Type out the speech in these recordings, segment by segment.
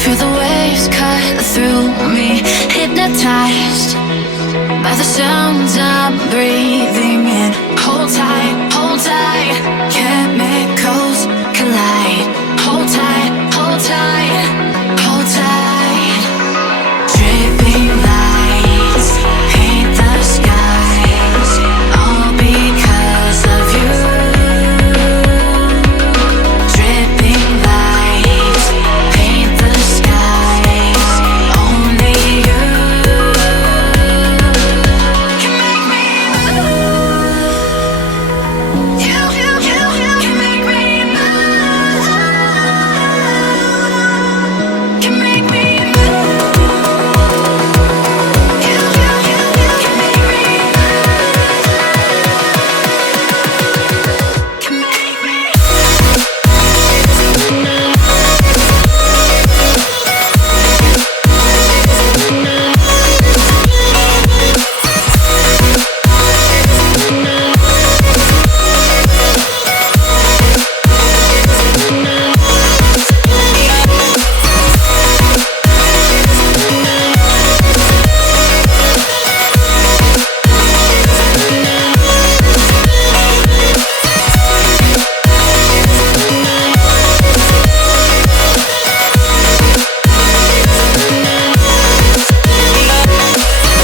Feel the waves cut through me, hypnotized by the sounds I'm breathing in. Hold tight, chemicals collide. Hold tight, hold tight, hold tight. Dripping lights paint the skies, all because of you. Dripping lights paint the skies, only you can make me move. You can make me move. Can make me move. You can make me move. Can make me.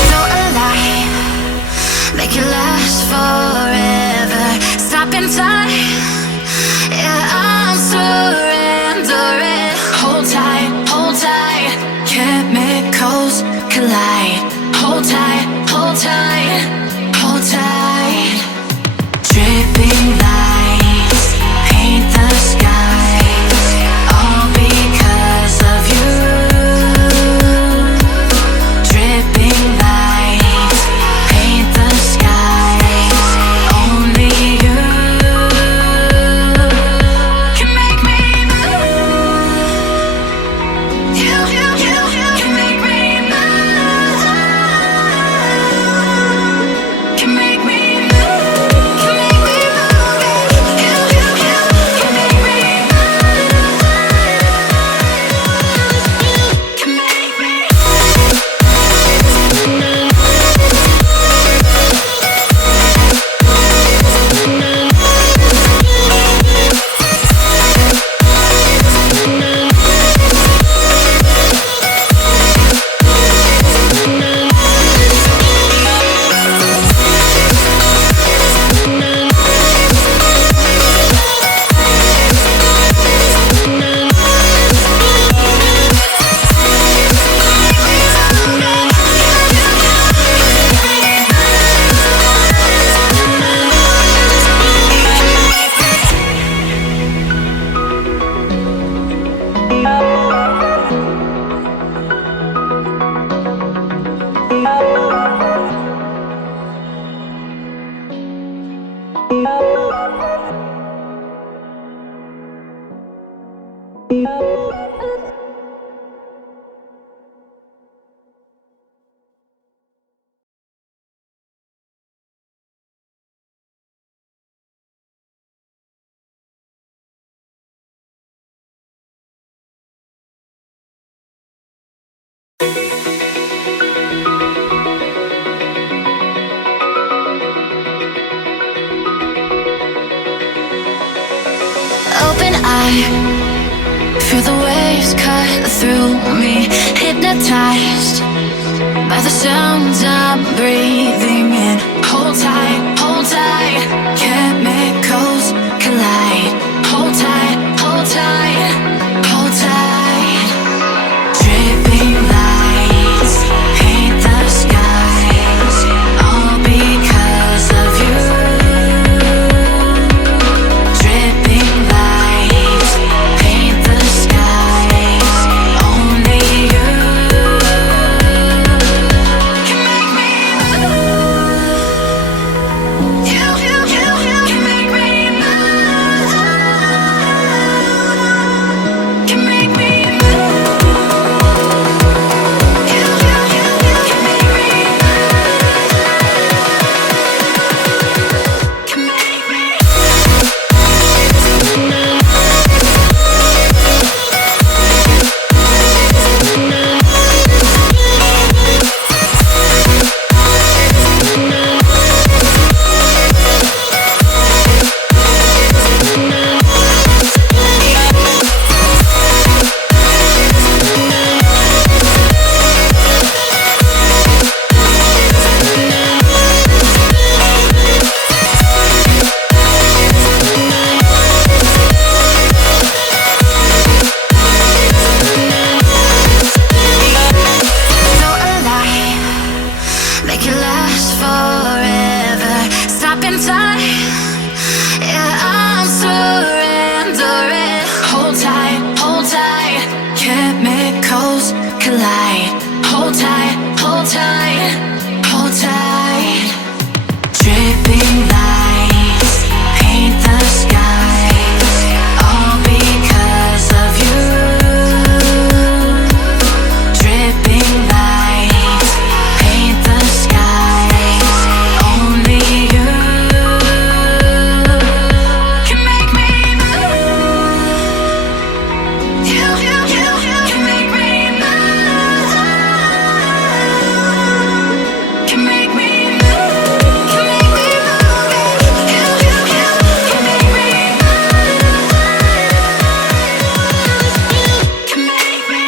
So alive, make it last forever. Stop in time, yeah, I'm surrendering. Hold tight, chemicals collide. Hold tight, hold tight, hold tight. Dripping lights paint the skies, all because of you. Dripping lights paint the skies, only you can make me move. You can make me move. Can make me move. Can make me move. You can make me move. Can make me. Open eye, feel the waves cut through me, hypnotized by the sounds I'm breathing in. Hold tight, chemicals collide. Hold tight, hold tight, hold tight. Dripping lights paint the skies, all because of you. Dripping lights paint the skies, only you can make me move. You collide. Hold tight, hold tight, hold tight. Dripping lights paint the skies, all because of you. Dripping lights paint the skies, only you can make me move. You can make me move. Can make me move. Can make me move. You can make me move. Can make me.